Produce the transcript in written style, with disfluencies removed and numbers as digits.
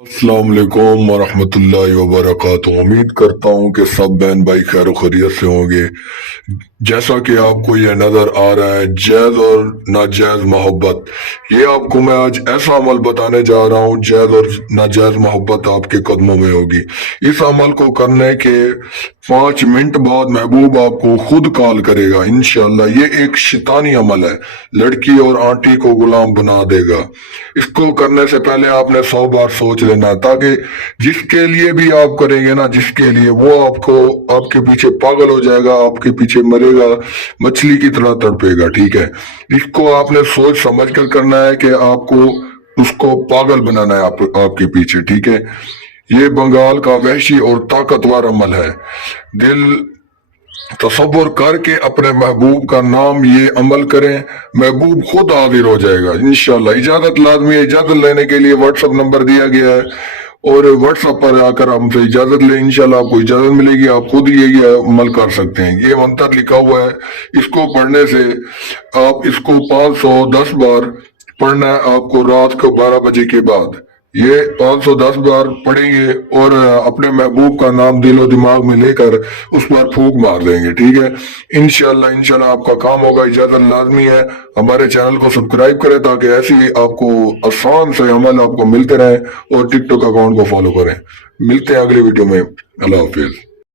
अस्सलाम वालेकुम वरहमतुल्लाहि वबरकातुहू। उम्मीद करता हूँ कि सब बहन भाई खैर खैरियत से होंगे। जैसा कि आपको ये नजर आ रहा है, जायज और नाजायज मोहब्बत, ये आपको मैं आज ऐसा अमल बताने जा रहा हूँ, जायज और नाजायज मोहब्बत आपके कदमों में होगी। इस अमल को करने के 5 मिनट बाद महबूब आपको खुद कॉल करेगा इंशाल्लाह। ये एक शैतानी अमल है, लड़की और आंटी को गुलाम बना देगा। इसको करने से पहले आपने 100 बार सोच लेना, ताकि जिसके लिए भी आप करेंगे ना, जिसके लिए, वो आपको आपके पीछे पागल हो जाएगा, आपके पीछे मरेगा, मछली की तरह तड़पेगा। ठीक है, इसको आपने सोच समझ कर करना है कि आपको उसको पागल बनाना है आपके पीछे। ठीक है, ये बंगाल का वहशी और ताकतवर अमल है। दिल तसव्वुर करके अपने महबूब का नाम ये अमल करें, महबूब खुद हाजिर हो जाएगा इंशाल्लाह। इजाजत लाजमी है, इजाजत लेने के लिए व्हाट्सअप नंबर दिया गया है और व्हाट्सएप पर आकर हमसे इजाजत लें, इंशाल्लाह आपको इजाजत मिलेगी, आप खुद ये अमल कर सकते हैं। ये मंत्र लिखा हुआ है, इसको पढ़ने से आप इसको 510 बार पढ़ना है आपको रात को 12 बजे के बाद। ये 510 बार पढ़ेंगे और अपने महबूब का नाम दिलो दिमाग में लेकर उस पर फूंक मार देंगे। ठीक है, इंशाल्लाह इंशाल्लाह आपका काम होगा। इजाजत लाजमी है, हमारे चैनल को सब्सक्राइब करें ताकि ऐसे ही आपको आसान से अमल आपको मिलते रहे, और टिकटॉक अकाउंट को फॉलो करें। मिलते हैं अगली वीडियो में। अल्लाह हाफिज।